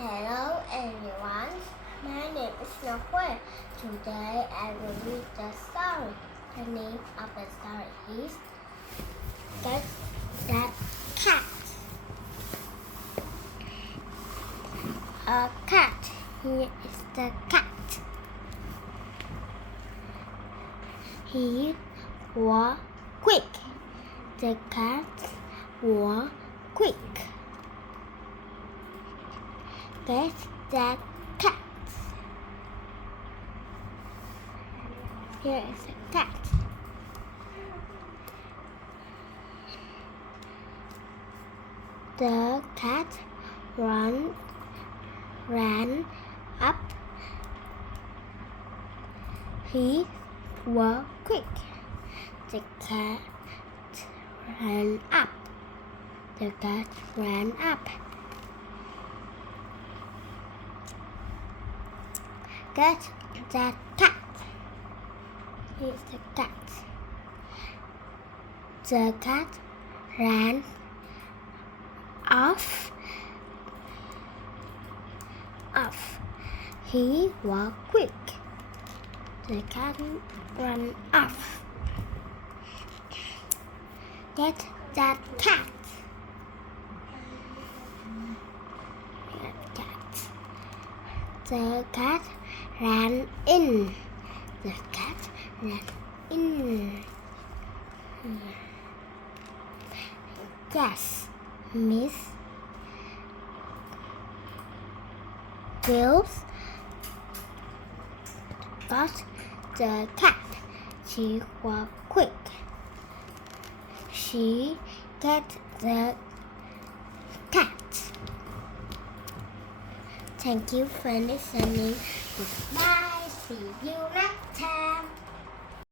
Hello everyone, my name is Ngọc. Today I will read the story. The name of the story is Get That Cat. A cat. Here is the cat. He was quick. The cat was quick. Get that cat. Here is a cat. The cat ran up. He was quick. The cat ran up. The cat ran up. Get that cat. Here's the cat. The cat ran off. He was quick. The cat ran off. Get that cat. The cat ran in. The cat ran in. Yes, Miss Girls got the cat. She was quick. She got the cat. Thank you for listening. Goodbye. See you.